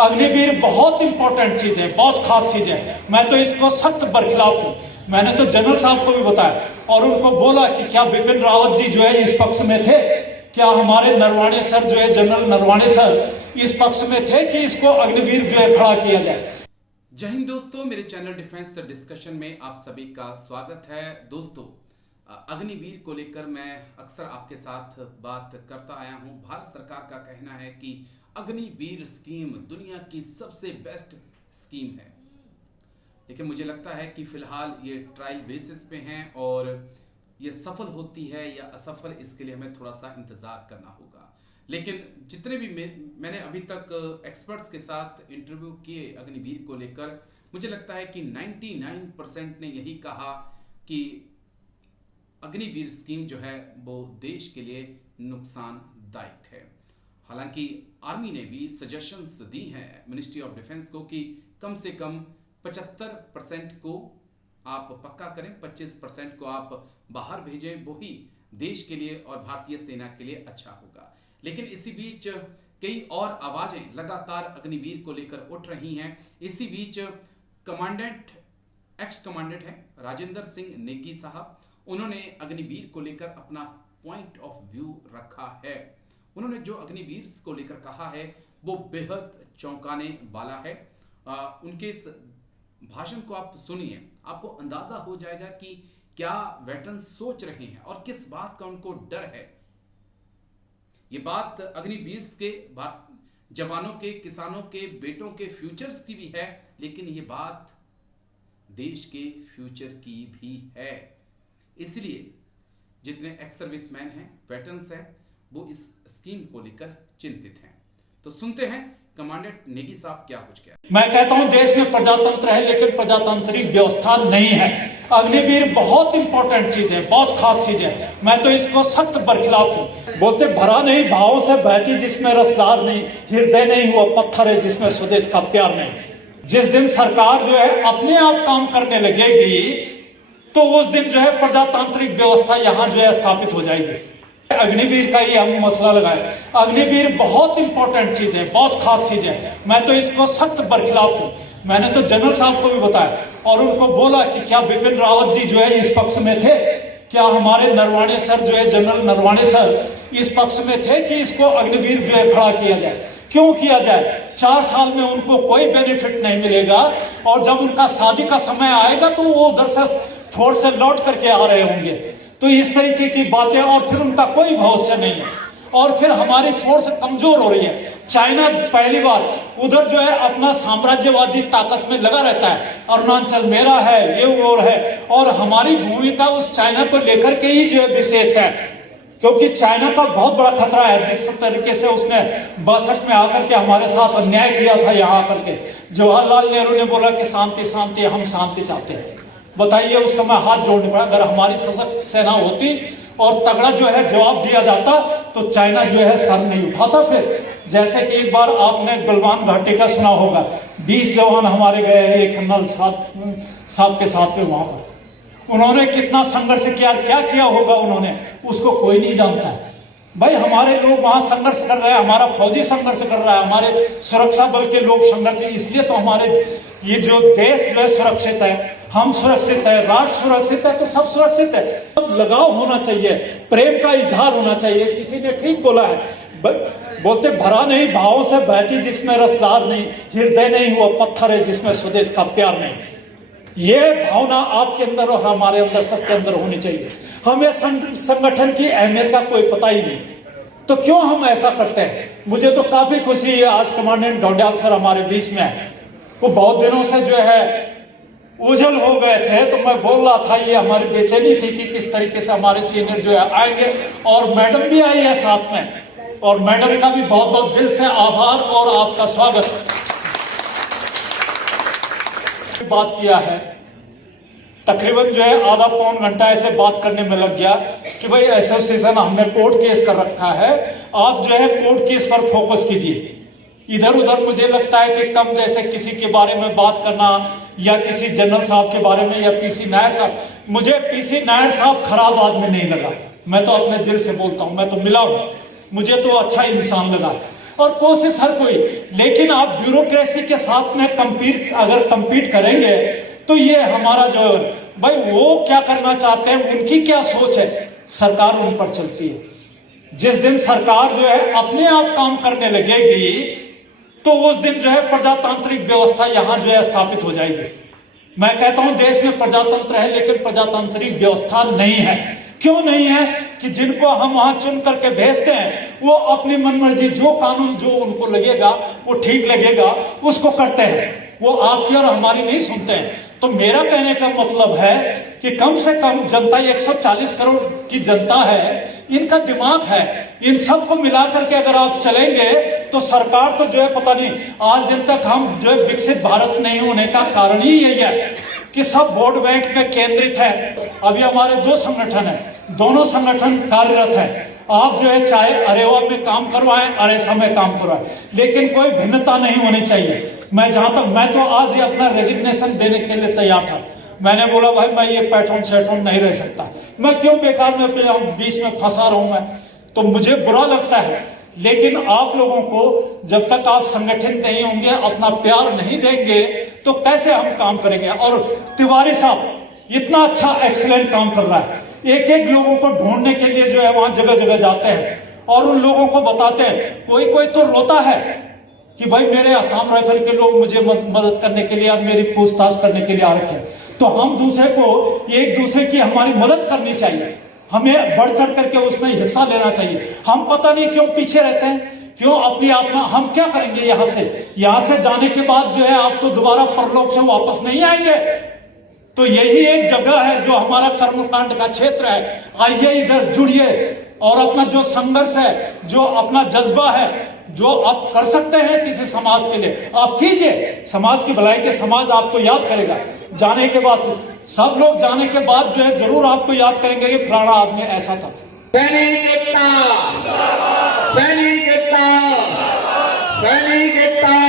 अग्निवीर बहुत इंपॉर्टेंट चीज है, बहुत खास चीज है। मैं तो इसको सख्त बरखिलाफ हूँ। मैंने तो जनरल साहब को भी बताया और उनको बोला कि क्या बिपिन रावत जी जो है इस पक्ष में थे, क्या हमारे नरवाणे सर जो है जनरल नरवाणे सर इस पक्ष में थे कि इसको अग्निवीर जो है खड़ा किया जाए। जय हिंद दोस्तों, मेरे चैनल डिफेंस डिस्कशन में आप सभी का स्वागत है। दोस्तों, अग्निवीर को लेकर मैं अक्सर आपके साथ बात करता आया हूं। भारत सरकार का कहना है कि अग्निवीर स्कीम दुनिया की सबसे बेस्ट स्कीम है, लेकिन मुझे लगता है कि फिलहाल ये ट्रायल बेसिस पे हैं और ये सफल होती है या असफल, इसके लिए हमें थोड़ा सा इंतज़ार करना होगा। लेकिन जितने भी मैंने अभी तक एक्सपर्ट्स के साथ इंटरव्यू किए अग्निवीर को लेकर, मुझे लगता है कि 99% ने यही कहा कि अग्निवीर स्कीम जो है वो देश के लिए नुकसानदायक है। हालांकि आर्मी ने भी सजेशंस दी हैं मिनिस्ट्री ऑफ डिफेंस को कि कम से कम 75% को आप पक्का करें, 25% को आप बाहर भेजें, वो ही देश के लिए और भारतीय सेना के लिए अच्छा होगा। लेकिन इसी बीच कई और आवाजें लगातार अग्निवीर को लेकर उठ रही हैं। इसी बीच एक्स कमांडेंट हैं राजेंद्र सिंह नेगी साहब, उन्होंने अग्निवीर को लेकर अपना पॉइंट ऑफ व्यू रखा है। उन्होंने जो अग्निवीर को लेकर कहा है वो बेहद चौंकाने वाला है। उनके इस भाषण को आप सुनिए, आपको अंदाजा हो जाएगा कि क्या वेटरन्स सोच रहे हैं और किस बात का उनको डर है। ये बात अग्निवीर के जवानों के, किसानों के, बेटों के फ्यूचर्स की भी है, लेकिन ये बात देश के फ्यूचर की भी है। इसलिए जितने एक्स सर्विसमैन हैं, वेटरन्स हैं, वो इस स्कीम को लेकर चिंतित हैं। तो सुनते हैं कमांडेंट नेगी साहब क्या कुछ कहते हैं। मैं कहता हूं देश में प्रजातंत्र है, लेकिन प्रजातांत्रिक व्यवस्था नहीं है। अग्निवीर बहुत इंपॉर्टेंट चीज है, बहुत खास चीज है। मैं तो इसको सख्त बरखिलाफ हूँ। बोलते भरा नहीं भावों से बहती जिसमें रसदार नहीं, हृदय नहीं हुआ पत्थर है जिसमें स्वदेश का प्यार नहीं। जिस दिन सरकार जो है अपने आप काम करने लगेगी तो उस दिन जो है प्रजातांत्रिक व्यवस्था यहाँ जो है स्थापित हो जाएगी। अग्निवीर का ही हम मसला लगाए। अग्निवीर बहुत इंपॉर्टेंट चीज है, बहुत खास चीज है। मैं तो इसको सख्त बरखिलाफ हूँ। मैंने तो जनरल साहब को भी बताया और उनको बोला कि क्या बिपिन रावत जी जो है इस पक्ष में थे, क्या हमारे नरवाणे सर जो है जनरल नरवाणे सर इस पक्ष में थे कि इसको अग्निवीर जो है खड़ा किया जाए। क्यों किया जाए? 4 साल में उनको कोई बेनिफिट नहीं मिलेगा और जब उनका शादी का समय आएगा तो वो उधर से फोर्स से लौट करके आ रहे होंगे। तो इस तरीके की बातें, और फिर उनका कोई भरोसा नहीं है और फिर हमारी फोर्स कमजोर हो रही है। चाइना पहली बार उधर जो है अपना साम्राज्यवादी ताकत में लगा रहता है, अरुणाचल मेरा है, ये वो है, और हमारी भूमिका उस चाइना को लेकर के ही जो है विशेष है, क्योंकि चाइना का बहुत बड़ा खतरा है। जिस तरीके से उसने 62 में आकर के हमारे साथ अन्याय किया था, यहाँ आकर के जवाहरलाल नेहरू ने बोला कि शांति शांति, हम शांति चाहते हैं। बताइए, उस समय हाथ जोड़ने पड़ा। अगर हमारी सशक्त सेना होती और तगड़ा जो है जवाब दिया जाता तो चाइना जो है सर नहीं उठाता। फिर जैसे कि एक बार आपने गलवान घाटी का सुना होगा, 20 जवान हमारे गए हैं एक कर्नल साहब के साथ में, वहां पर उन्होंने कितना संघर्ष किया, क्या किया होगा उन्होंने, उसको कोई नहीं जानता है। भाई हमारे लोग वहां संघर्ष कर रहे हैं, हमारा फौजी संघर्ष कर रहा है, हमारे सुरक्षा बल के लोग संघर्ष, इसलिए तो हमारे ये जो देश जो है सुरक्षित है, हम सुरक्षित है, राष्ट्र सुरक्षित है, तो सब सुरक्षित है। सब लगाव होना चाहिए, प्रेम का इजहार होना चाहिए। किसी ने ठीक बोला है, बोलते भरा नहीं भावों से बहती जिसमें रसदार नहीं, हृदय नहीं हुआ पत्थर है जिसमें स्वदेश का प्यार नहीं। ये भावना आपके अंदर और हमारे अंदर, सबके अंदर होनी चाहिए। हमें संगठन की अहमियत का कोई पता ही नहीं, तो क्यों हम ऐसा करते हैं? मुझे तो काफी खुशी है आज कमांडेंट डोडियाल सर हमारे बीच में है। वो बहुत दिनों से जो है उजल हो गए थे, तो मैं बोल रहा था ये हमारी बेचैनी थी कि किस तरीके से हमारे सीनियर जो है आएंगे, और मैडम भी आई है साथ में, और मैडम का भी बहुत बहुत दिल से आभार और आपका स्वागत। बात किया है तकरीबन जो है आधा पौन घंटा ऐसे बात करने में लग गया कि भाई एसोसिएशन हमने कोर्ट केस कर रखा है, आप जो है कोर्ट केस पर फोकस कीजिए। इधर उधर मुझे लगता है कि कम जैसे किसी के बारे में बात करना, या किसी जनरल साहब के बारे में, या पीसी नायर साहब, मुझे पीसी नायर साहब खराब आदमी नहीं लगा। मैं तो अपने दिल से बोलता हूं, मैं तो मिला हूं, मुझे तो अच्छा इंसान लगा। और कोशिश हर कोई, लेकिन आप ब्यूरोक्रेसी के साथ में अगर कंपीट करेंगे तो ये हमारा जो भाई वो क्या करना चाहते हैं, उनकी क्या सोच है, सरकार उन पर चलती है। जिस दिन सरकार जो है अपने आप काम करने लगेगी तो उस दिन जो है प्रजातांत्रिक व्यवस्था यहां जो है स्थापित हो जाएगी। मैं कहता हूं देश में प्रजातंत्र है लेकिन प्रजातांत्रिक व्यवस्था नहीं है। क्यों नहीं है? कि जिनको हम वहां चुन करके भेजते हैं वो अपनी मनमर्जी, जो कानून जो उनको लगेगा वो ठीक लगेगा उसको करते हैं, वो आपकी और हमारी नहीं सुनते हैं। तो मेरा कहने का मतलब है कि कम से कम जनता 140 करोड़ की जनता है, इनका दिमाग है, इन सबको मिलाकर के अगर आप चलेंगे तो सरकार तो जो है पता नहीं आज दिन तक हम जो है विकसित भारत नहीं होने का कारण ही यही है कि सब वोट बैंक में केंद्रित है। अभी हमारे 2 संगठन है, दोनों संगठन कार्यरत है। आप जो है चाहे अरेवा में काम करवाएं, अरेसा में काम करवाएं, लेकिन कोई भिन्नता नहीं होनी चाहिए। मैं तो आज ही अपना रेजिग्नेशन देने के लिए तैयार था। मैंने बोला भाई मैं ये पैटर्न शैटर्न नहीं रह सकता, मैं क्यों बेकार में बीच में फंसा रहा हूं। मैं तो मुझे बुरा लगता है, लेकिन आप लोगों को जब तक आप संगठित नहीं होंगे, अपना प्यार नहीं देंगे तो कैसे हम काम करेंगे। और तिवारी साहब इतना अच्छा एक्सीलेंट काम कर रहा है, एक एक लोगों को ढूंढने के लिए जो है वहां जगह जगह जाते हैं और उन लोगों को बताते हैं। कोई कोई तो रोता है कि भाई मेरे असम राइफल के लोग मुझे मदद करने के लिए और मेरी पूछताछ करने के लिए आ रखे हैं। तो हम दूसरे को, एक दूसरे की हमारी मदद करनी चाहिए, हमें बढ़ चढ़ करके उसमें हिस्सा लेना चाहिए। हम पता नहीं क्यों पीछे रहते हैं, क्यों अपनी आत्मा, हम क्या करेंगे यहां से जाने के बाद जो है आपको दोबारा परलोक से वापस नहीं आएंगे। तो यही एक जगह है जो हमारा कर्मकांड का क्षेत्र है। आइए इधर जुड़िए और अपना जो संघर्ष है, जो अपना जज्बा है, जो आप कर सकते हैं किसी समाज के लिए आप कीजिए। समाज की भलाई के समाज आपको याद करेगा। जाने के बाद सब लोग जाने के बाद जो है जरूर आपको याद करेंगे कि फलाना आदमी ऐसा था। सैनिक एकता, सैनिक एकता, सैनिक एकता।